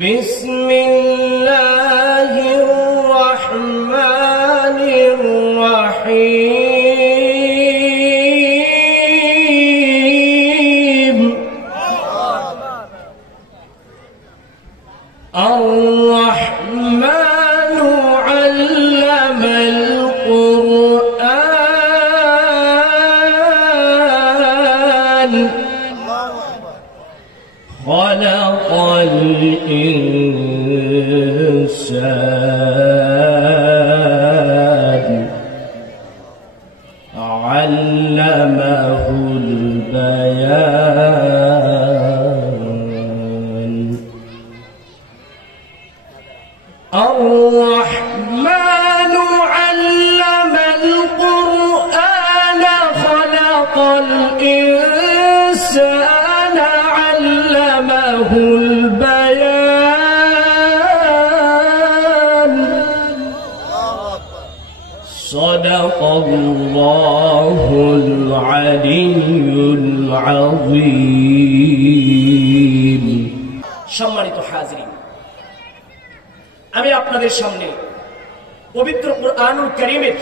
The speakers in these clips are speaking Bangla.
বিসমিল্লাহির রহমানির রহিম আর-রহমানু আল্লামাল কুরআন খালাকাল ইনসান আল্লামাহুল বায়ান আর-রহমানু আল্লামাল কুরআন খালাকাল ইনসানা আল্লামাহুল বায়ান সাদাকাল্লাহুল আলিয়্যুল আযীম। সম্মানিত হাজিরিন, আমি আপনাদের সামনে পবিত্র কুরআনুল কারীমের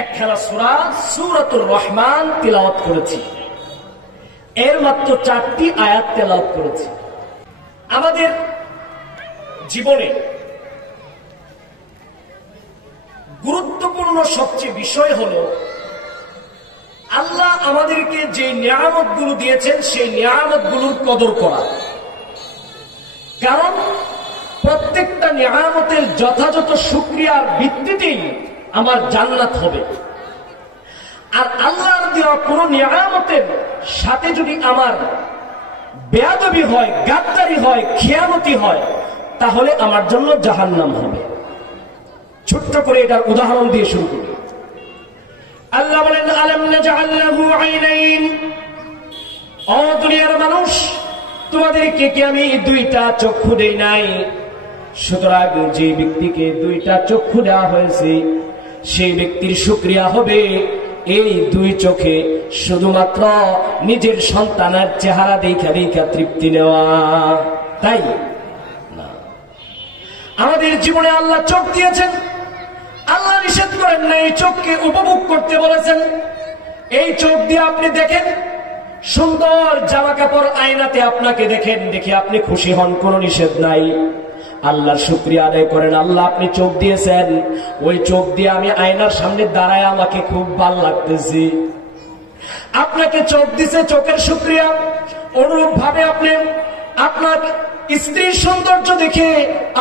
একখানা সূরা সূরাতুর রহমান তিলাওয়াত করেছি। এর মাত্র 4টি আয়াত তেলাওয়াত করেছি। আমাদের জীবনে গুরুত্বপূর্ণ সবচেয়ে বিষয় হলো আল্লাহ আমাদেরকে যে নিয়ামতগুলো দিয়েছেন সেই নিয়ামতগুলোর কদর করা। কারণ প্রত্যেকটা নিয়ামতের যথাযথ শুকরিয়ার ভিত্তিতেই আমার জান্নাত হবে। আর আল্লাহর দেওয়া কোন নিয়ামতের সাথে যদি আমার বেয়াদবি হয়, গাদ্দারি হয়, খিয়ানতি হয়, তাহলে আমার জন্য জাহান্নাম হবে। ছোট্ট করে এটার উদাহরণ দিয়ে শুরু করি। আল্লাহ বলেন, আলাম নাজআল লাহু আইনাইন, ও দুনিয়ার মানুষ, তোমাদেরকে কি আমি 2টা চক্ষু দেই নাই? সুতরাং যে ব্যক্তিকে 2টা চক্ষু দেওয়া হয়েছে সেই ব্যক্তির শুকরিয়া হবে এই 2 চোখে শুধুমাত্র নিজের সন্তানের চেহারা দেখা দেখা তৃপ্তি নেওয়া। তাই না, আমাদের জীবনে আল্লাহ চোখ দিয়েছেন, আল্লাহ নিষেধ করেন না, এই চোখকে উপভোগ করতে বলেছেন। এই চোখ দিয়ে আপনি দেখেন, সুন্দর জামা কাপড় আয়নাতে আপনাকে দেখেন, দেখে আপনি খুশি হন, কোনো নিষেধ নাই। আল্লাহর শুকরিয়া আদায় করেন, আল্লাহ আপনি চোখ দিয়েছেন, ওই চোখ দিয়ে আমি আয়নার সামনে দাঁড়ায় আমাকে খুব ভালো লাগতেছে। আপনাকে চোখ দিছে, চোখের শুকরিয়া। অনুরূপ ভাবে আপনি আপনার স্ত্রীর সৌন্দর্য দেখে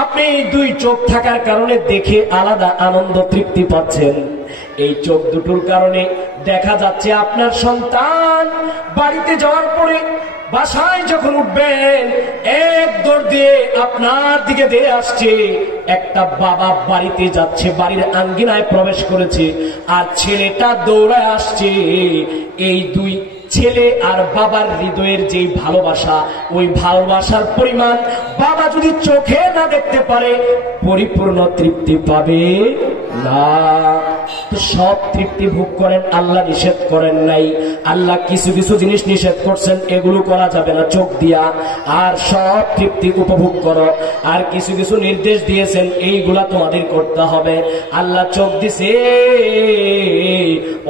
আপনি 2 চোখ থাকার কারণে দেখে আলাদা আনন্দ তৃপ্তি পাচ্ছেন। এই চোখ দুটোর কারণে দেখা যাচ্ছে আপনার সন্তান বাড়িতে যাওয়ার পরে বাসায় যখন উঠবেন এক দৌড় দিয়ে আপনার দিকে দিয়ে আসছে। একটা বাবা বাড়িতে যাচ্ছে, বাড়ির আঙ্গিনায় প্রবেশ করেছে, আর ছেলেটা দৌড়ায় আসছে। এই 2 ছেলে আর বাবার হৃদয়ের যে ভালোবাসা, ওই ভালোবাসার পরিমাণ বাবা যদি চোখে না দেখতে পারে পরিপূর্ণ তৃপ্তি পাবে না। তো সব তৃপ্তি ভোগ করেন, আল্লাহ নিষেধ করেন নাই। আল্লাহ কিছু কিছু জিনিস নিষেধ করছেন, এগুলো করা যাবে না চোখ দিয়া, আর সব তৃপ্তি উপভোগ করো। আর কিছু কিছু নির্দেশ দিয়েছেন, এইগুলা তোমাদের করতে হবে। আল্লাহ চোখ দিছে,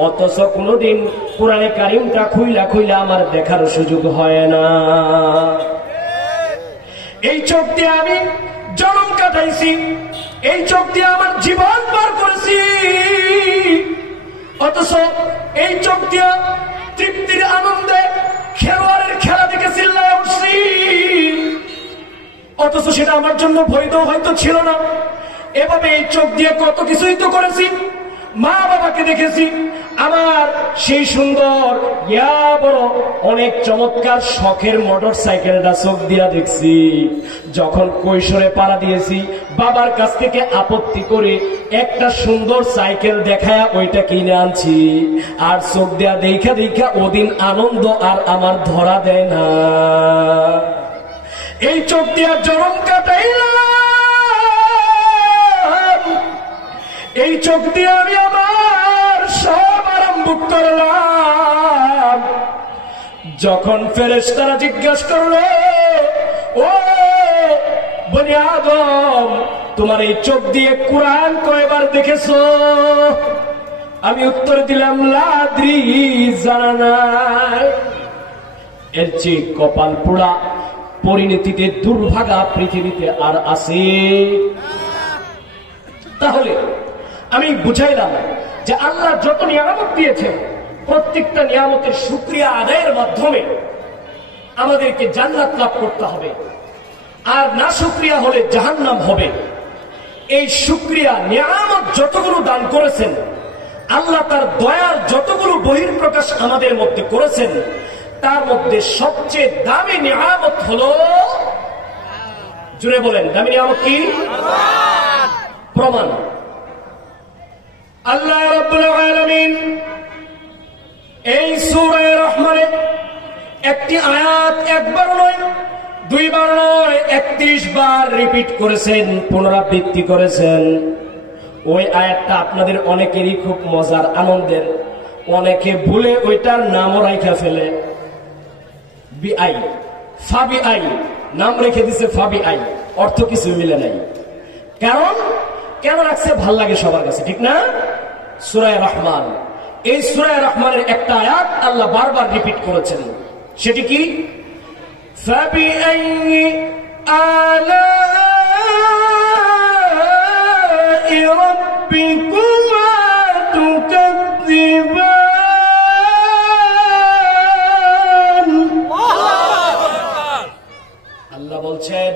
অথচ কোনদিন কোরআনে কারিমটা খুইলা খুইলা আমার দেখার সুযোগ হয় না। এই চোখ দিয়ে আমি জন্ম কাটাইছি, এই চোখ দিয়ে আমার জীবন পার করেছি, অথচ এই চোখ দিয়ে তৃপ্তির আনন্দে খেলোয়াড়ের খেলা দেখে চিল্লায় উঠছি, অথচ সেটা আমার জন্য বৈধ হয়তো ছিল না। এভাবে এই চোখ দিয়ে কত কিছুই তো করেছি। মা বাবাকে দেখেছি, আমার সেই সুন্দর বড় অনেক চমৎকার শখের মোটর সাইকেলটা চোখ দিয়া দেখছি। যখন কৈশোরে পাড়া দিয়েছি, বাবার কাছ থেকে আপত্তি করে একটা সুন্দর সাইকেল দেখায়া ওইটা কিনে আনছি, আর চোখ দিয়া দেখা দেখা ওদিন আনন্দ আর আমার ধরা দেয় না। এই চোখ দিয়া জনম কাটাইলাম, এই চোখ দিয়ে আমি আমার সব আরম্ভ করলাম। যখন ফেরেশতারা জিজ্ঞাসা করলো, ও আদম, তোমার এই চোখ দিয়ে কোরআন কয়বার দেখেছো? আমি উত্তর দিলাম, লা আদরি, জানা নাই। এর চেয়ে কপাল পোড়া পরিণতিতে দুর্ভাগা পৃথিবীতে আর আছে? তাহলে আমি বুঝাইলাম যে আল্লাহ যত নিয়ামত দিয়েছেন, প্রত্যেকটা নিয়ামতের শুকরিয়া আদায়ের মাধ্যমে আমাদেরকে জান্নাত লাভ করতে হবে, আর না শুকরিয়া হলে জাহান্নাম হবে। এই শুকরিয়া নিয়ামত যতগুলো দান করেছেন, আল্লাহ তার দয়ার যতগুলো বহিঃপ্রকাশ আমাদের মধ্যে করেছেন, তার মধ্যে সবচেয়ে দামি নিয়ামত হলো, জুড়ে বলেন, দামি নিয়ামত কি? প্রমাণ। আল্লাহ রাব্বুল আলামিন এই সূরা রহমানে একটি আয়াত একবার নয়, দুইবার নয়, 31 বার রিপিট করেছেন, পুনরাবৃত্তি করেছেন। ওই আয়াতটা আপনাদের অনেকেরই খুব মজার, আনন্দের। অনেকে ভুলে ওইটার নামও রাইখা ফেলে, বিআই, ফাবি আই নাম রেখে দিছে, ফাবি আই, অর্থ কিছু মিলে নাই। কারণ কেন রাখছে? ভাল লাগে সবার কাছে, ঠিক না? সূরা রহমান, এই সূরা রহমানের একটা আয়াত আল্লাহ বারবার রিপিট করেছেন, সেটি কি? ফাবি আই আলাই রাব্বিকুমা তুকাযযিবান। আল্লাহ বলছেন,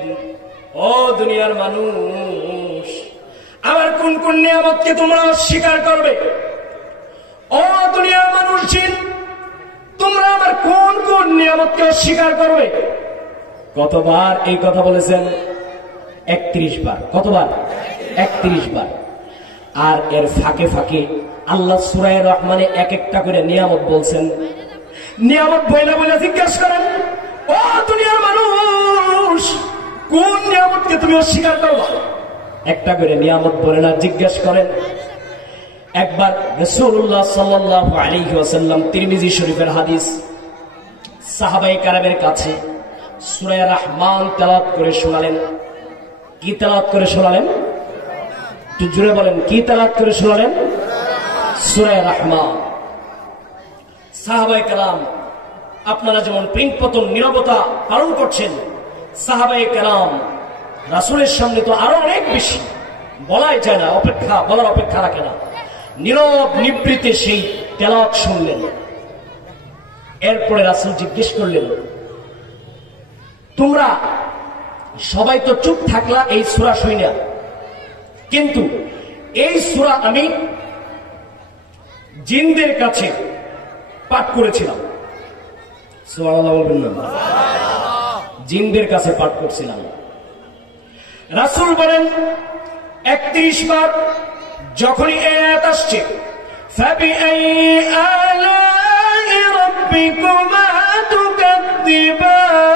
ও দুনিয়ার মানুষ, আমার কোন কোন নিয়ামতকে তোমরা অস্বীকার করবে? ও দুনিয়ার মানুষ জিন, তোমরা আমার কোন কোন নিয়ামতকে অস্বীকার করবে? কতবার এই কথা বলেছেন? 31 বার। কতবার? 31 বার। আর এর ফাঁকে ফাঁকে আল্লাহ সূরা রহমানে এক একটা করে নিয়ামত বলছেন। নিয়ামত বইলা বইলা জিজ্ঞাসা করেন, ও দুনিয়ার মানুষ, কোন নিয়ামতকে তুমি অস্বীকার করবা? একটা করে নিয়ামত বলে না, জিজ্ঞাসা করেন। একবার রাসূলুল্লাহ সাল্লাল্লাহু আলাইহি ওয়াসাল্লাম, তিরমিজি শরীফের হাদিস, সাহাবায়ে কেরামের কাছে সূরা রহমান তেলাওয়াত করে শোনালেন। কি তেলাওয়াত করে শোনালেন? একটু জোরে বলেন, কি তেলাওয়াত করে শোনালেন? সূরা রহমান। সাহাবায়ে কেরাম, আপনারা যেমন প্রিংপতন নীরবতা পালন করছেন, সাহাবায়ে কেরাম রাসূলের সামনে তো আরো অনেক বেশি, বলাই যায় না, বলার অপেক্ষা রাখে না, নীরব নিবৃতে সেই তেলাওয়াত শুনলেন। এরপরে রাসূল জিজ্ঞেস করলেন, তোমরা সবাই তো চুপ থাকলা এই সূরা শুইনা, কিন্তু এই সূরা আমি জিনদের কাছে পাঠ করেছিলাম। সুবহানাল্লাহ বলবেন না? জিনদের কাছে পাঠ করছিলাম। রাসূল বলেন, 31 বার যখনই এই আয়াত আসছে, ফাবিআইয়ি আলাই রাব্বিকুমা তুকাযযিবান,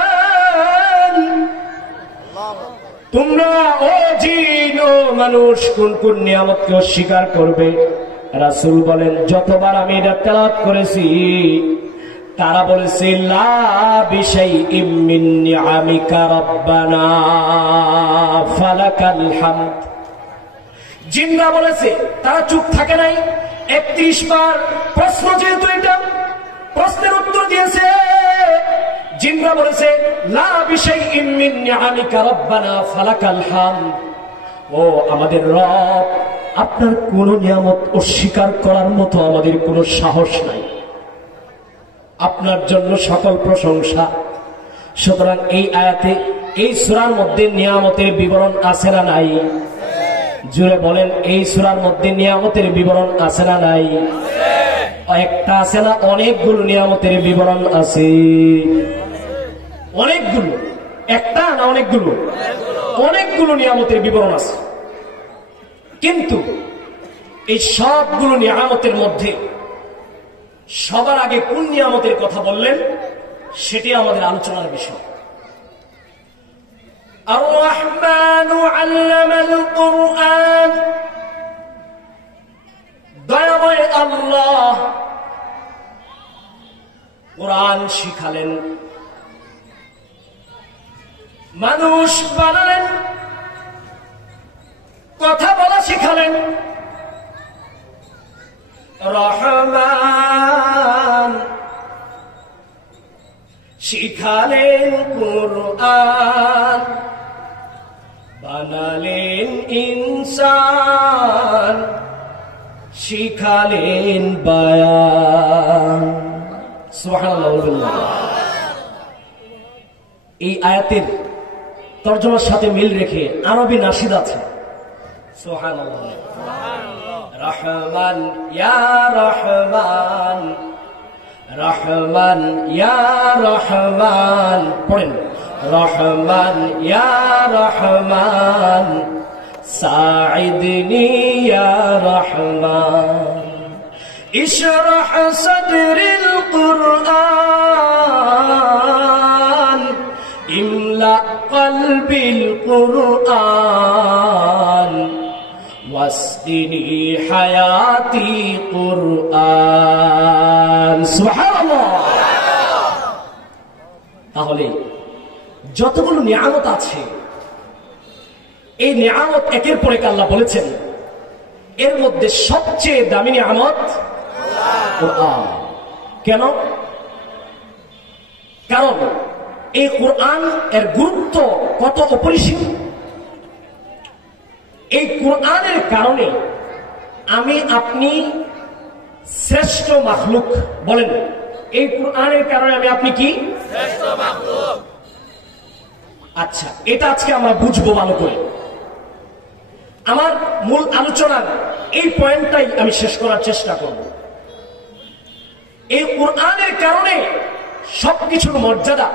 তোমরা ও জিন ও মানুষ কোন কোন নিয়ামতকে অস্বীকার করবে? রাসূল বলেন, যতবার আমি এটা তেলাওয়াত করেছি, তারা বলেছে, লা বিশাইইম মিন নিআমিকা রাব্বানা ফালাকাল হামদ। জিনরা বলেছে, তারা চুপ থাকে নাই। 31 বার প্রশ্ন, যেহেতু এটা প্রশ্নের উত্তর দিয়েছে, জিনরা বলেছে, লা বিশাইইম মিন নিআমিকা রাব্বানা ফালাকাল হামদ। ও আমাদের রব, আপনার কোন নিয়ামত অস্বীকার করার মতো আমাদের কোনো সাহস নাই, আপনার জন্য সকল প্রশংসা। সুতরাং এই আয়াতে, এই সূরার মধ্যে নিয়ামতের বিবরণ আছে না নাই? জুড়ে বলেন, এই সূরার মধ্যে নিয়ামতের বিবরণ আছে না নাই? একটা আছে না, অনেকগুলো নিয়ামতের বিবরণ আছে। অনেকগুলো, একটা না, অনেকগুলো, অনেকগুলো নিয়ামতের বিবরণ আছে। কিন্তু এই সবগুলো নিয়ামতের মধ্যে সবার আগে কোন নিয়ামতের কথা বললেন, সেটি আমাদের আলোচনার বিষয়। আর রহমানু আল্লামাল কুরআন, দয়াময় আল্লাহ কুরআন শিখালেন, মানুষ বানালেন, শিখালেন কুরআন, বানালেন ইনসান, শিখালেন বায়ান। সুবহানাল্লাহ। এই আয়াতের তরজমার সাথে মিল রেখে আরবি নাশিদ আছে। সুবহানাল্লাহ। রহমান ইয়া রহমান, রহমান ইয়া রহমান, পড়েন রহমান ইয়া রহমান, সাইদনি ইয়া রহমান, ইশরাহ সাদরিল কুরআন, ইমলা কলবিল কুরআন, ওয়াসকিনি হায়াতি কুরআন। সুবহানাল্লাহ। তাহলে যতগুলো নিয়ামত আছে, এই নিয়ামত একের পর এক আল্লাহ বলেছেন, এর মধ্যে সবচেয়ে দামি নিয়ামত কুরআন। কেন? কারণ এই কুরআন এর গুরুত্ব কত অপরিসীম। এই কুরআনের কারণে আমি আপনি শ্রেষ্ঠ মাখলুক। বলেন, এই কুরআনের কারণে আমি আপনি কি শ্রেষ্ঠ মাখলুক? আচ্ছা, এটা আজকে আমরা বুঝবো ভালো করে। আমার মূল আলোচনার এই পয়েন্টটাই আমি শেষ করার চেষ্টা করব। এই কুরআনের কারণে সবকিছুর মর্যাদা।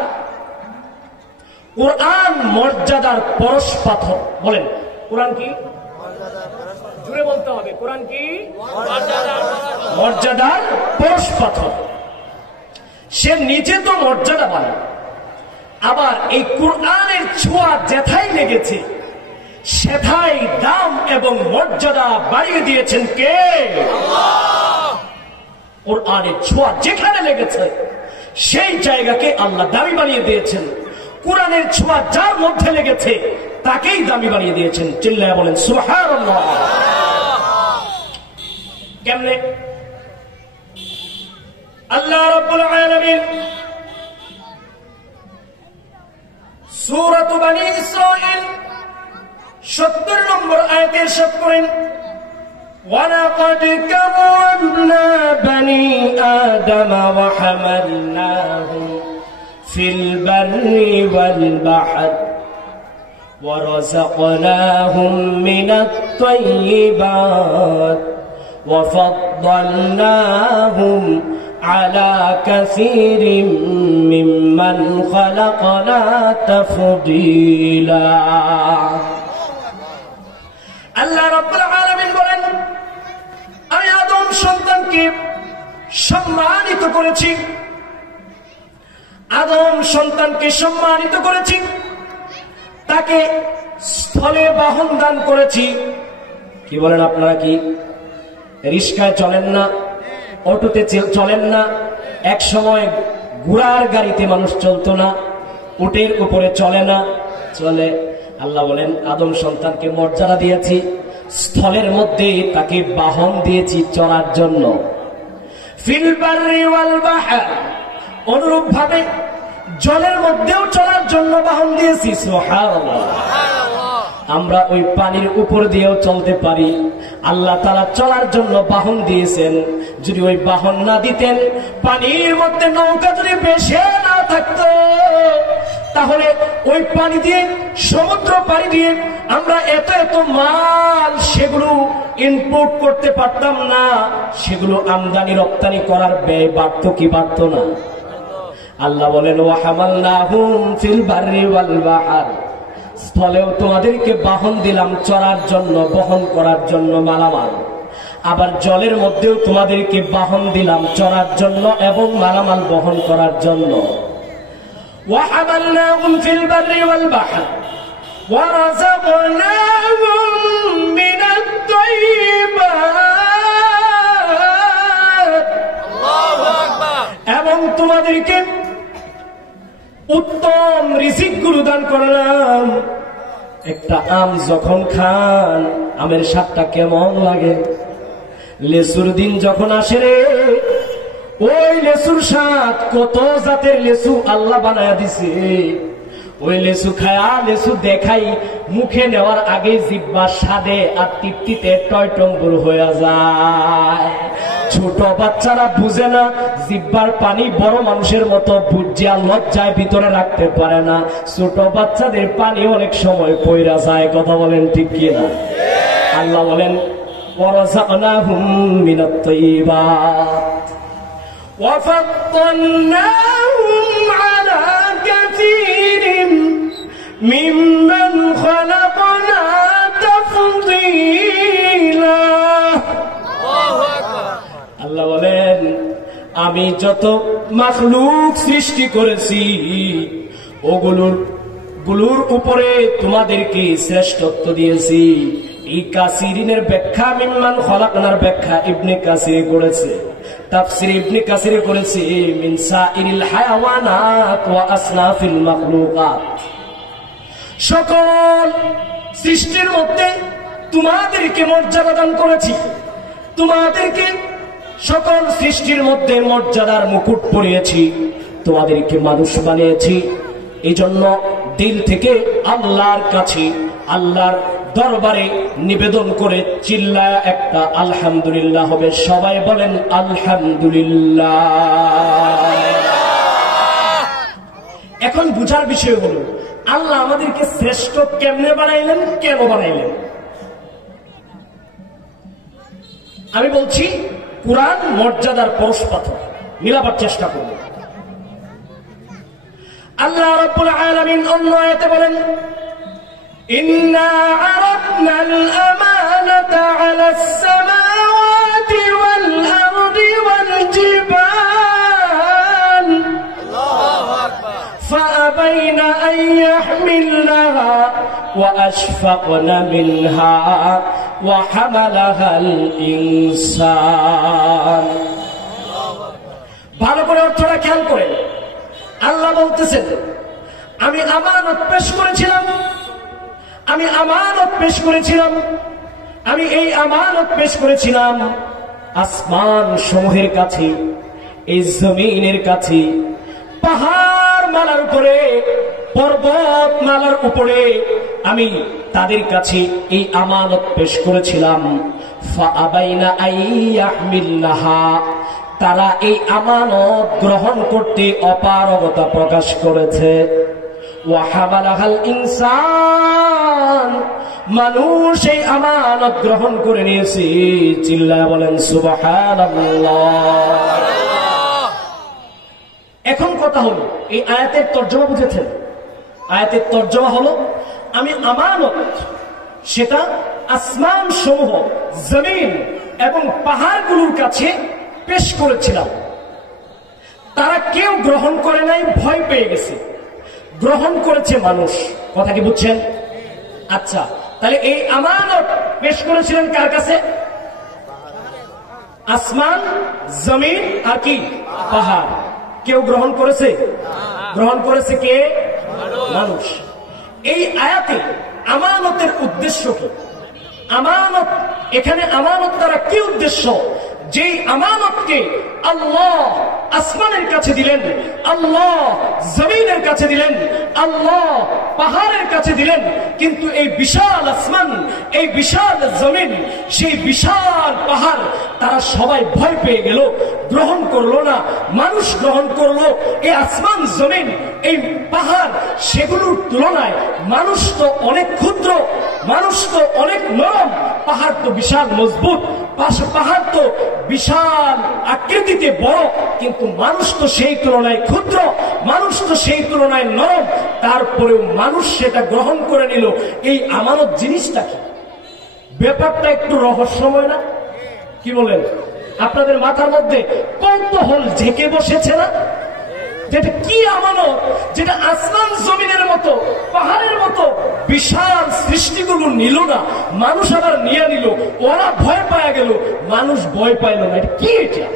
কুরআন মর্যাদার পরশ পাথর। বলেন, কোরআন কি? জুড়ে বলতে হবে, কোরআন কি? মর্যাদার পরশ পাথর। সে নিজে তো মর্যাদাবান, আবার এই কুরআনের ছোঁয়া যেথায় লেগেছে সেথায় দাম এবং মর্যাদা বাড়িয়ে দিয়েছেন কে? আল্লাহ। কুরআনের ছোঁয়া যেখানে লেগেছে সেই জায়গাকে আল্লাহ দামি বানিয়ে দিয়েছেন। কুরআনের ছোঁয়া যার মধ্যে লেগেছে তাকেই দামি বানিয়ে দিয়েছেন। চিল্লায়া বলেন সুবহানাল্লাহ। কেমনে? আল্লাহ রাব্বুল আলামিন সূরা বনী ইসরাঈল 70 নম্বর আয়াতে ইরশাদ করেন, ওয়ালাকাদ কাররামনা বনী আদম ওয়া হামালনাহুম ফিল বাররি ওয়াল বাহর ورزقناهم من الطيبات وفضلناهم على كثير ممن خلقنا تفضيلا। আল্লাহ রাব্বুল আলামিন বলেন, আমি আদম সন্তানকে সম্মানিত করেছি, আদম সন্তানকে সম্মানিত করেছি, তাকে স্থলে বাহন দান করেছি। কি বলেন আপনারা? কি রিস্কায় চলেন না, অটোতে চলেন না, এক সময় ঘোড়ার গাড়িতে মানুষ চলতো না, উটের উপরে চলে না, চলে। আল্লাহ বলেন, আদম সন্তানকে মর্যাদা দিয়েছি, স্থলের মধ্যে তাকে বাহন দিয়েছি চলার জন্য। ফিল বাররি ওয়াল বাহর, অনুরূপ ভাবে জলের মধ্যেও চলার জন্য বাহন দিয়েছি। সুবহানাল্লাহ। আমরা ওই পানির উপর দিয়েও চলতে পারি। আল্লাহ তাআলা চলার জন্য বাহন দিয়েছেন। যদি ওই বাহন না দিতেন, পানির মধ্যে নৌকা যদি ভেসে না থাকতো, তাহলে ওই পানি দিয়ে, সমুদ্র পানি দিয়ে আমরা এত এত মাল সেগুলো ইনপুট করতে পারতাম না। সেগুলো আমদানি রপ্তানি করার ব্যয় বাড়তো কি বাড়তো না? আল্লাহ বলেন, ওয়া হামালনাহুম ফিল বাররি ওয়াল বাহর, স্থলেও তোমাদেরকে বাহন দিলাম চড়ার জন্য, বহন করার জন্য মালামাল। আবার জলের মধ্যেও তোমাদেরকে বাহন দিলাম চড়ার জন্য এবং মালামাল বহন করার জন্য। ওয়া হামালনাহুম ফিল বাররি ওয়াল বাহর ওয়া রাযাকনাহুম মিনাত তাইয়্যিবাত, আল্লাহু আকবার। এবং তোমাদেরকে উত্তম রিজিকগুলো দান করলাম। একটা আম যখন খান, আমের স্বাদটা কেমন লাগে? লেচুর দিন যখন আসে রে, ওই লেসুর স্বাদ কত জাতের লেসু আল্লাহ বানায়া দিছে। ওই লেসু খায়া লেসু দেখাই মুখে নেওয়ার আগে জিব্বা স্বাদে আর তৃপ্তিতে টয়টম্বুর হয়ে যায়। ছোট বাচ্চারা বুঝে না, জিব্বার পানি বড় মানুষের মতো বুঝিয়া লজ্জায় ভিতরে রাখতে পারে না। ছোট বাচ্চাদের পানি অনেক সময় পইরা যায়। কথা বলেন ঠিক কিনা? আল্লাহ বলেন ওয়ারাযাকনাহুম মিনাত তাইয়্যিবাত وفضلناهم على كثير ممن خلقنا تفضيلا। আল্লাহ বলেন আমি যত মাখলুক সৃষ্টি করেছি ওগুলোর উপরে তোমাদেরকে শ্রেষ্ঠত্ব দিয়েছি। এই কাসিরিনের ব্যাখ্যা মিম্মান খলাকনার ব্যাখ্যা ইবনে কাসির করেছে, তাফসীর ইবনে কাসির করেছে মিন সাইরিল হায়াওয়ানাত ওয়া আসনাফিল মাখলুকাত। সকল সৃষ্টির মধ্যে তোমাদেরকে মর্যাদা দান করেছি, তোমাদেরকে সকল সৃষ্টির মধ্যে মর্যাদার মুকুট পরিয়েছি, তোমাদেরকে মানুষ বানিয়েছি। এই জন্য দিল থেকে আল্লাহর কাছে আল্লাহর দরবারে নিবেদন করে চিল্লায় একটা আলহামদুলিল্লাহ হবে। সবাই বলেন আলহামদুলিল্লাহ। এখন বুঝার বিষয় হলো আল্লাহ আমাদেরকে শ্রেষ্ঠ কেমনে বানাইলেন, কেন বানাইলেন? আমি বলছি কুরআন মর্যাদার পরশপাথর, মিলাবার চেষ্টা করব। আল্লাহ রাব্বুল আলামিন অন্য আয়াতে বলেন ইন্না আরাদনাল আমানাতা আলাস সামাওয়াতি ওয়াল আরদি ওয়াল জিবাল আল্লাহু আকবার ফাআবাইনা আন ইয়াহমিলনাহা ওয়া আশফাকনা মিনহা ওয়া হামালাহাল ইনসান। ভালো করে অর্থটা খেয়াল করেন। আল্লাহ বলতেছেন আমি আমানত পেশ করেছিলাম, আমি আমানত পেশ করেছিলাম, আমি এই আমানত পেশ করেছিলাম আসমান সমূহের কাছে, এই জমিনের কাছে, পাহাড় মালার উপরে, পর্বত মালার উপরে আমি তাদের কাছে এই আমানত পেশ করেছিলাম। ফাআবাইনা আইয়াহমিলনাহা, তারা এই আমানত গ্রহণ করতে অপারগতা প্রকাশ করেছে। ওয়া হামালাহাল ইনসান, মানুষ এই আমানত গ্রহণ করে নিয়েছে। চিল্লায় বলেন সুবহানাল্লাহ। এখন কথা হলো এই আয়াতের তর্জমা বুঝেছেন? আয়াতের তর্জমা হলো আমি আমানত সেটা আসমান সমূহ, জমিন এবং পাহাড়গুলোর কাছে পেশ করেছিলাম। তারা কেউ গ্রহণ করে নাই, ভয় পেয়ে গেছে। গ্রহণ করেছে মানুষ। কথা কি বুঝছেন? আচ্ছা, তাহলে এই আমানত পেশ করেছিলেন কার কাছে? আসমান, জমিন আর কি পাহাড়। কেউ গ্রহণ করেছে? গ্রহণ করেছে কে? মানুষ। এই আয়াতে আমানতের উদ্দেশ্য কি? আমানত, এখানে আমানত দ্বারা কি উদ্দেশ্য? যেই আমানতকে আল্লাহ আসমানের কাছে দিলেন, আল্লাহ জমিনের কাছে দিলেন, আল্লাহ পাহাড়ের কাছে দিলেন, কিন্তু এই বিশাল আসমান, এই বিশাল জমিন, সেই বিশাল পাহাড় তারা সবাই ভয় পেয়ে গেল, গ্রহণ করলো না। মানুষ গ্রহণ করলো। এই আসমান, জমিন, এই পাহাড়, সেগুলোর তুলনায় মানুষ তো অনেক ক্ষুদ্র, মানুষ তো অনেক নরম, পাহাড় তো বিশাল মজবুত, পাহাড় তো বিশাল আকৃতিতে বড়, কিন্তু মানুষ তো সেই তুলনায় ক্ষুদ্র, মানুষ তো সেই তুলনায় নরম। তারপরেও মানুষ সেটা গ্রহণ করে নিল। এই আমানত জিনিসটা কি? ব্যাপারটা একটু রহস্যময় না? কি বলেন? আপনাদের মাথার মধ্যে কৌতূহল ঝেঁকে বসেছে না? যেটা কি আমানত, যেটা আসমান জমিনের মতো, পাহাড়ের মতো বিশাল সৃষ্টিগুলো নিল না, মানুষ আবার নিয়ে নিল। ওরা ভয় পাওয়া গেল, মানুষ ভয় পাইল না। এটা কি? এটা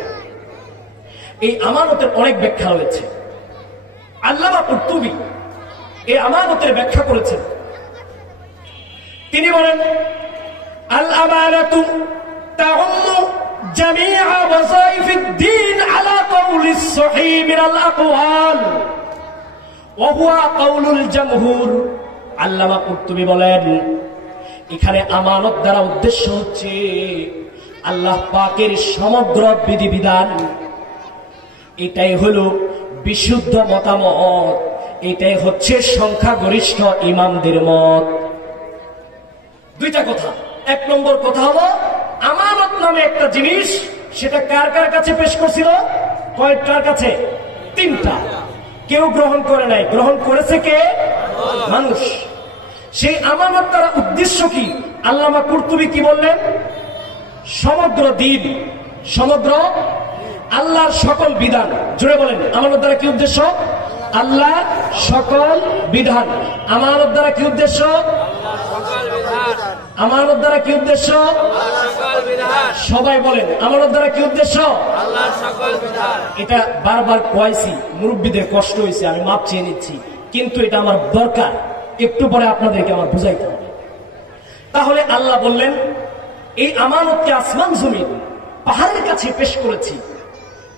এই আমানতের অনেক ব্যাখ্যা রয়েছে। আল্লামা কুরতুবী এই আমানতের ব্যাখ্যা করেছেন। তিনি বলেন আল আমানাতু তাউম্মু জামিআ ওয়াযাইফিদ দ্বীন আলা কাউলিস সহিহ মিনাল আকওয়াল ওয়া হুয়া কাউলুল জামহুর। আল্লামা কুরতুবী বলেন এখানে আমানত দ্বারা উদ্দেশ্য হচ্ছে আল্লাহ পাকের সমগ্র বিধিবিধান। এটাই হলো বিশুদ্ধ মতামত, এটাই হচ্ছে সংখ্যাগরিষ্ঠ ইমামদের মত। দুইটা কথা। এক নম্বর কথা হলো আমানত নামে একটা জিনিস, সেটা কার কার কাছে পেশ করছিল? কয়টার কাছে? তিনটা। কেউ গ্রহণ করে নাই, গ্রহণ করেছে কে? মানুষ। সেই আমানত দ্বারা উদ্দেশ্য কি? আল্লামা কুরতুবী কি বললেন? সমগ্র দিন, সমগ্র আল্লাহর সকল বিধান। জুড়ে বলেন আমানত দ্বারা কি উদ্দেশ্য? আল্লাহর সকল বিধান। আমানত দ্বারা কি উদ্দেশ্য? আমানত দ্বারা কি উদ্দেশ্য? সবাই বলেন আমানত দ্বারা কি উদ্দেশ্য? এটা বারবার কয়েছি, মুরব্বীদের কষ্ট হয়েছে, আমি মাপ চেয়ে নিচ্ছি, কিন্তু এটা আমার দরকার, একটু পরে আপনাদেরকে আমার বুঝাইতে হবে। তাহলে আল্লাহ বললেন এই আমানতকে আসমান জমিন পাহাড়ের কাছে পেশ করেছি,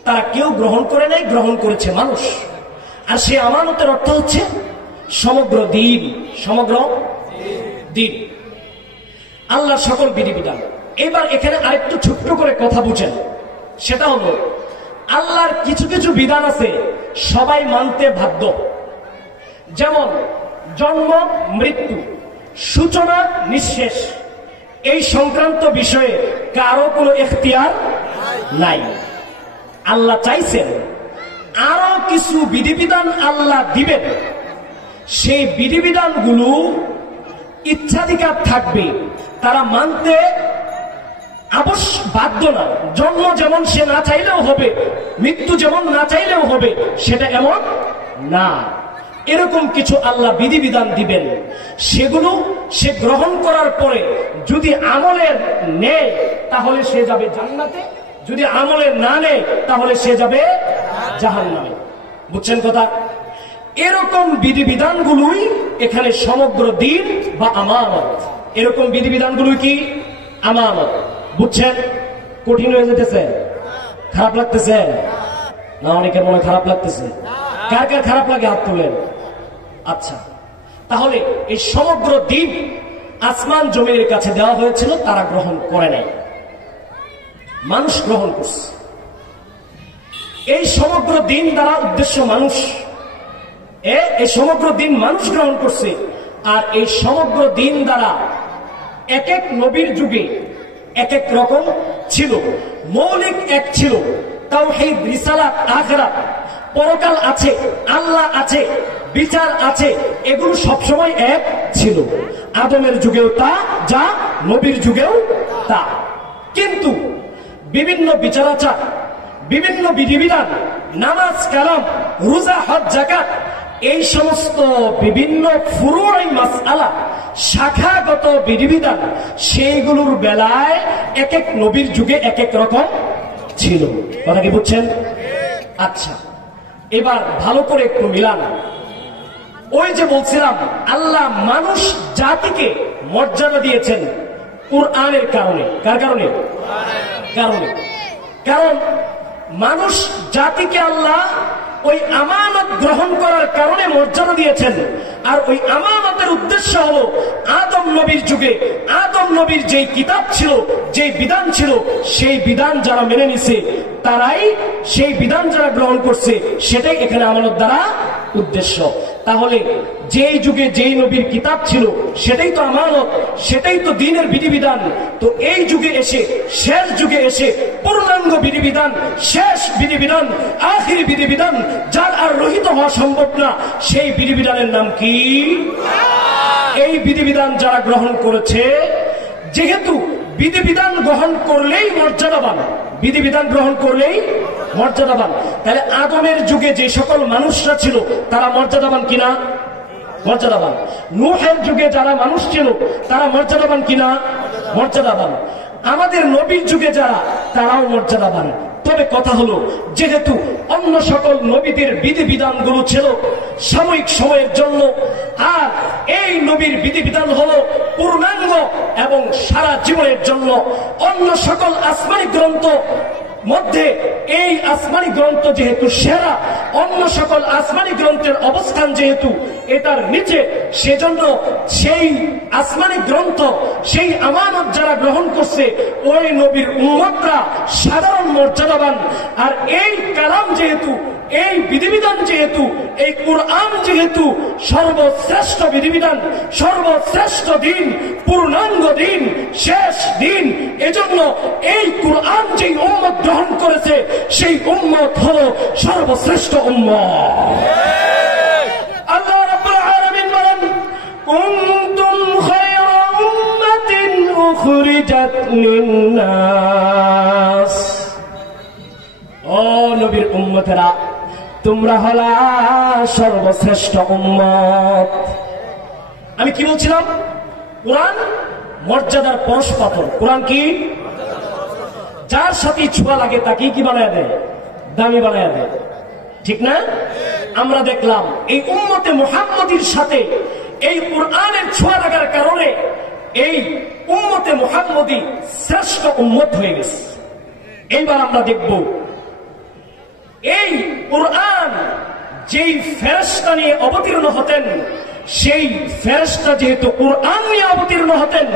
তারা কেউ গ্রহণ করে নাই, গ্রহণ করেছে মানুষ। আর সেই আমানতের অর্থ হচ্ছে সমগ্র দিন, সমগ্র দিন আল্লাহর সকল বিধিবিধান। এবার এখানে আরেকটু ছোট্ট করে কথা বুঝেন, সেটা হলো আল্লাহর কিছু কিছু বিধান আছে সবাই মানতে বাধ্য। যেমন জন্ম মৃত্যু, সূচনা নিঃশেষ, এই সংক্রান্ত বিষয়ে কারো কোনো এখতিয়ার নাই। আল্লাহ চাইছেন আরো কিছু বিধিবিধান আল্লাহ দিবেন, সেই বিধিবিধানগুলো ইচ্ছাধিকার থাকবে, তারা মানতে অবশ্য বাধ্য না। জন্ম যেমন সে না চাইলেও হবে, মৃত্যু যেমন না চাইলেও হবে, সেটা এমন না। এরকম কিছু আল্লাহ বিধিবিধান দিবেন, সেগুলো সে গ্রহণ করার পরে যদি আমলের নেয় তাহলে সে যাবে জান্নাতে, যদি আমলের না নেয় তাহলে সে যাবে জাহান্নামে। বুঝছেন কথা? এরকম বিধিবিধানগুলোই এখানে সমগ্র দিন বা আমানত। এরকম বিধিবিধানগুলো কি? আমানত। বুঝছেন? কঠিন হয়ে যেতেছে? খারাপ লাগতেছে না? অনেকের মনে খারাপ লাগতেছে। কার কার খারাপ লাগে হাত তোলেন। আচ্ছা, তাহলে এই সমগ্র দিন আসমান জমিনের কাছে দেওয়া হয়েছিল, তারা গ্রহণ করে নাই, মানুষ গ্রহণ করছে। এই সমগ্র দিন দ্বারা উদ্দেশ্য মানুষ, এই সমগ্র দিন মানুষ গ্রহণ করছে। আর এই সমগ্র দিন দ্বারা এক এক নবীর যুগে এক এক রকম ছিল। মৌলিক এক ছিল তাওহীদ, রিসালাত, আখিরাত, পরকাল আছে, আল্লাহ আছে, বিচার আছে, এগুলো সবসময় এক ছিল। আদমের যুগেও তা, যা নবীর যুগেও তা। কিন্তু বিভিন্ন বিচারাচার, বিভিন্ন বিধিবিধান, নামাজ, কালাম, রোজা, হজ, যাকাত, এই সমস্ত বিভিন্ন ফুরুই মাসআলা, শাখাগত বিধিবিধান, সেইগুলোর বেলায় এক এক নবীর যুগে এক এক রকম ছিল। কথা কি বুঝছেন? আচ্ছা, এবার ভালো করে একটু মিলান। ওই যে বলছিলাম আল্লাহ মানুষ জাতিকে মর্যাদা দিয়েছেন কুরআনের কারণে। কার কারণে? কারণ মানুষ জাতিকে আল্লাহ ওই আমানত গ্রহণ করার কারণে মর্যাদা দিয়েছেন। আর ওই আমানতের উদ্দেশ্য হলো আদম নবীর যুগে আদম নবীর যেই কিতাব ছিল, যেই বিধান ছিল, সেই বিধান যারা মেনে নিছে, তারাই সেই বিধান যারা গ্রহণ করছে, সেটাই এখানে আমানত দ্বারা উদ্দেশ্য। তাহলে যেই যুগে যেই নবীর কিতাব ছিল সেটাই তো আমানত, সেটাই তো দ্বীনের বিধিবিধান। তো এই যুগে এসে, শেষ যুগে এসে পূর্ণাঙ্গ বিধিবিধান, শেষ বিধিবিধান, আখিরি বিধিবিধান, যার আর রহিত হওয়া সম্ভব না, সেই বিধিবিধানের নাম কি? এই বিধিবিধান যারা গ্রহণ করেছে, যেহেতু বিধিবিধান গ্রহণ করলেই মর্যাদাবান, বিধিবিধান গ্রহণ করলেই মর্যাদাবান, তাহলে আদমের যুগে যে সকল মানুষরা ছিল তারা মর্যাদাবান কিনা? মর্যাদাবান। নূহের যুগে যারা মানুষ ছিল তারা মর্যাদাবান কিনা? মর্যাদাবান। আমাদের নবীর যুগে যারা, তারাও মর্যাদাবান। তবে কথা হলো, যেহেতু অন্য সকল নবীদের বিধিবিধানগুলো ছিল সাময়িক সময়ের জন্য, আর এই নবীর বিধিবিধান হলো পূর্ণাঙ্গ এবং সারা জীবনের জন্য, অন্য সকল আসমানি গ্রন্থ মধ্যে এই আসমানি গ্রন্থ যেহেতু সেরা, অন্য সকল আসমানি গ্রন্থের অবস্থান যেহেতু এটার নিচে, সেজন্য সেই আসমানি গ্রন্থ, সেই আমানত যারা গ্রহণ করছে ওই নবীর উম্মতরা সাধারণ মর্যাদাবান। আর এই কালাম যেহেতু, এই বিধিবিধান যেহেতু, এই কুরআন যেহেতু সর্বশ্রেষ্ঠ বিধিবিধান, সর্বশ্রেষ্ঠ দিন, পূর্ণাঙ্গ দিন, শেষ দিন, এজন্য এই কুরআন যেই উম্মত গ্রহণ করেছে সেই উম্মত হলো সর্বশ্রেষ্ঠ উম্মত। আল্লাহ রাব্বুল আলামিন বলেন, কুনতুম খায়রা উম্মাতিন উখরিজাত লিন-নাস। ও নবীর উম্মতেরা, তোমরা হলা সর্বশ্রেষ্ঠ উম্মত। আমি কি বলছিলাম? কুরআন মর্যাদার পরশপাথর। কুরআন কি? যার সাথে ছোঁয়া লাগে তাকে কি বানায় দেয়? দামি বানায় দেয়, ঠিক না? আমরা দেখলাম এই উম্মতে মুহাম্মদীর সাথে এই কুরআনের ছোঁয়া লাগার কারণে এই উম্মতে মুহাম্মদী শ্রেষ্ঠ উম্মত হয়ে গেছে। এইবার আমরা দেখব এই কুরআন যেই ফেরেশতা নিয়ে অবতীর্ণ হতেন, সেই ফেরেশতা যেহেতু কুরআন নিয়ে অবতীর্ণ হতেন,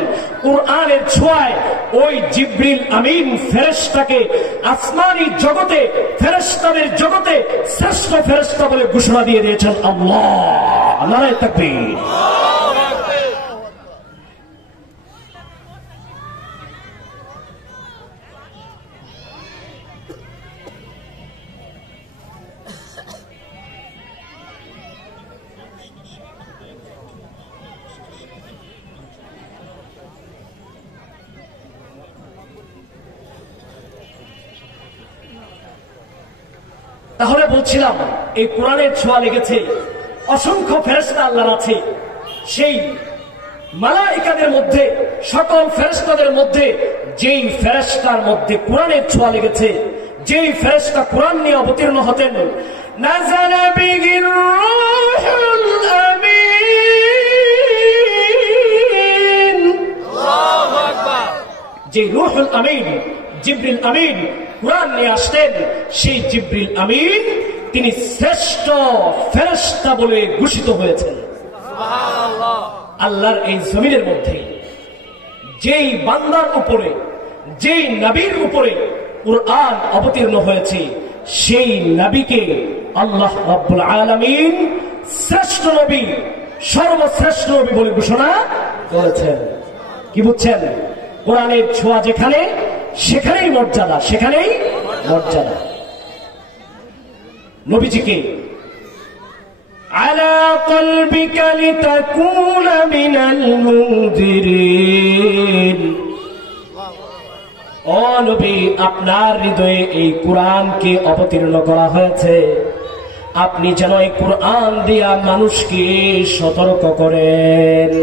কুরআনের ছোঁয়ায় ওই জিবরিল আমিন ফেরেশতাকে আসমানি জগতে, ফেরেশতাদের জগতে শ্রেষ্ঠ ফেরেশতা বলে ঘোষণা দিয়ে দিয়েছেন আল্লাহ। নারায়ে তাকবীর। তাহলে বলছিলাম এই কোরআনের ছোঁয়া লেগেছে, অসংখ্য ফেরেশতা আল্লাহর আছে। সেই মালাইকাদের মধ্যে, সকল ফেরেশতাদের মধ্যে যেই ফেরেশতার মধ্যে কোরআনের ছোঁয়া লেগেছে, যেই ফেরেশতা কোরআন নিয়ে অবতীর্ণ হতেন, নাযালা বিহির রূহুল আমিন। আল্লাহু আকবার। যে রূহুল আমিন, জিবরিল আমিন কুরআন নিয়ে আসতেন, সেই জিবরিল আমিন তিনি শ্রেষ্ঠ ফেরেশতা বলে ঘোষিত হয়েছেন। সুবহানাল্লাহ। আল্লাহর এই জমিনের মধ্যে যেই বান্দার উপরে, যেই নবীর উপরে কুরআন অবতীর্ণ হয়েছে, সেই নবীকে আল্লাহ রাব্বুল আলামিন শ্রেষ্ঠ নবী, সর্বশ্রেষ্ঠ নবী বলে ঘোষণা করেছেন। কি বুঝছেন? কোরআনের ছোঁয়া যেখানে, সেখানেই মর্যাদা, সেখানেই মর্যাদা। নবীজিকে আলা কলবিকা লিতাকুনা মিনাল মুনজিরিন, ও নবী আপনার হৃদয়ে এই কোরআনকে অবতীর্ণ করা হয়েছে, আপনি যেন এই কোরআন দিয়া মানুষকে সতর্ক করেন।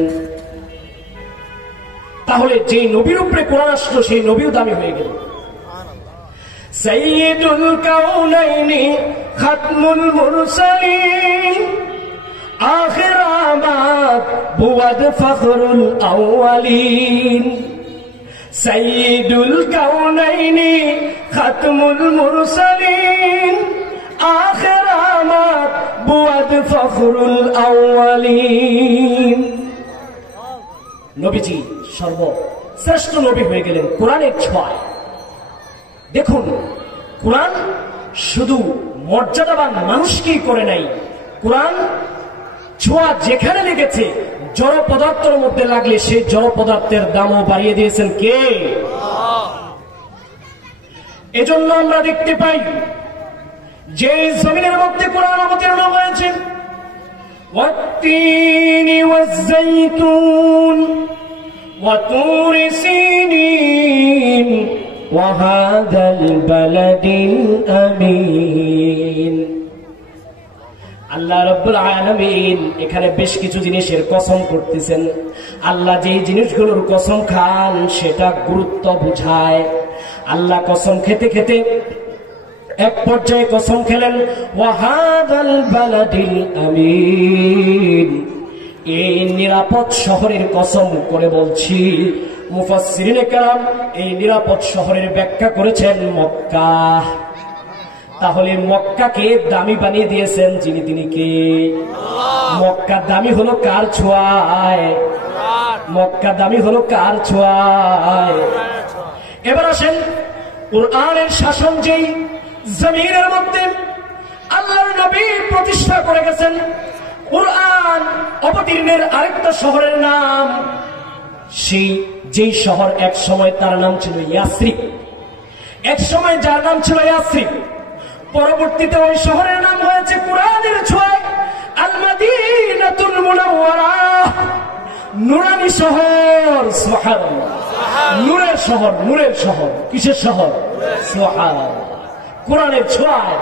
তাহলে যে নবীর উপরে কোরআন আসলো সেই নবীও দামি হয়ে গেল। সাইয়্যিদুল কাউনাইনি খাতমুল মুরসালিন, আখির আমাত বুয়াদ ফখরুল আউয়ালিন। সাইয়্যিদুল কাউনাইনি খাতমুল মুরসালিন, আখির আমাত বুয়াদ ফখরুল আউয়ালিন। নবীজি সর্বশ্রেষ্ঠ নবী হয়ে গেলেন কোরআনের ছোঁয়ায়। দেখুন, কোরআন শুধু মর্যাদাবান মানুষকেই করে নাই, কোরআন ছোঁয়া যেখানে লেগেছে, জড় পদার্থের মধ্যে লাগলে সেই জড় পদার্থের দামও বাড়িয়ে দিয়েছেন কে? এজন্য আমরা দেখতে পাই যে জমিনের মধ্যে কোরআন অবতীর্ণ হয়েছে, ওয়াত্তিনি ওয়াজ্জাইতুন وطور سينين وهذا البلد الأمين। আল্লাহ রাব্বুল আলামিন এখানে বেশ কিছু জিনিসের কসম করতেছেন। আল্লাহ যেই জিনিসগুলোর কসম খান সেটা গুরুত্ব বোঝায়। আল্লাহ কসম খেতে খেতে এক পর্যায়ে কসম খেলেন, ওয়াহাদাল বালাদিল আমিন, এই নিরাপদ শহরের কসম করে বলছি, মুফাসসিরিনে কেরাম এই নিরাপদ শহরের ব্যাখ্যা করেছেন মক্কা। তাহলে মক্কাকে দামি বানিয়ে দিয়েছেন যিনি, তিনি কে? মক্কা দামি হলো কার ছোঁয়ায়? মক্কা দামি হলো কার ছোঁয়ায়? এবার আসেন, কুরআনের শাসন যেই জমিনের মধ্যে আল্লাহর নবী প্রতিষ্ঠা করে গেছেন, কুরআন অবতীর্ণের আরেকটা শহরের নাম, সেই যেই শহর এক সময় তার নাম ছিল ইয়াসরিব, এক সময় যার নাম ছিল ইয়াসরিব, পরবর্তীতে ওই শহরের নাম হয়েছে কুরআনের ছোঁয়ায় আল মাদিনাতুল মুনাওয়ারা, নূরানী শহর। সুবহানাল্লাহ, নূরের শহর, নূরের শহর। কিসের শহর? সুবহানাল্লাহ, কোরআনের ছোঁয়ায়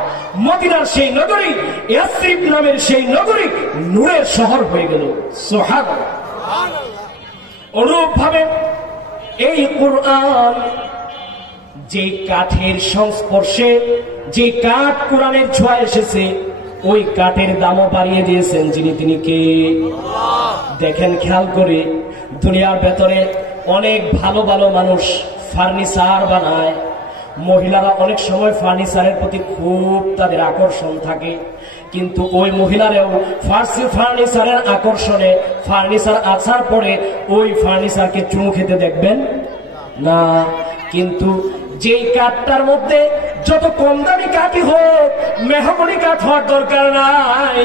মদিনার সেই নগরী, ইয়াসরিব নামের সেই নগরী নূরের শহর হয়ে গেল। সুবহানাল্লাহ। অনুরূপ ভাবে এই কুরআন যে কাঠের সংস্পর্শে, যে কাঠ কোরআনের ছোঁয়া এসেছে, ওই কাঠের দামও বাড়িয়ে দিয়েছেন যিনি, তিনি কে? দেখেন খেয়াল করে, দুনিয়ার ভেতরে অনেক ভালো ভালো মানুষ ফার্নিচার বানায়, মহিলারা অনেক সময় ফার্নিচারের প্রতি খুব তাদের আকর্ষণ থাকে, কিন্তু ওই মহিলারাও ফার্নিচারের আকর্ষণে ফার্নিচার আসার পরে ওই ফার্নিচারকে চুমু খেতে দেখবেন না। কিন্তু যেই কাঠটার মধ্যে যত কম দামি কাঠই হোক, মেহগনি কাঠ হওয়ার দরকার নাই,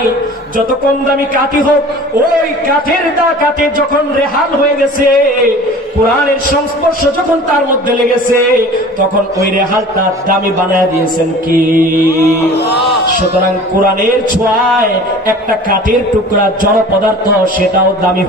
যত কম দামি কাঠই হোক, ওই কাঠের কাঠে যখন রেহাল হয়ে গেছে, কোরআনের সংস্পর্শ যখন তার মধ্যে লেগেছে, তখন ওই রেহালটা দামি বানায় দিয়েছেন কি? সুতরাং কোরআনের ছোঁয়ায় একটা কাঠের টুকরা জড় পদার্থ, সেটাও দামি।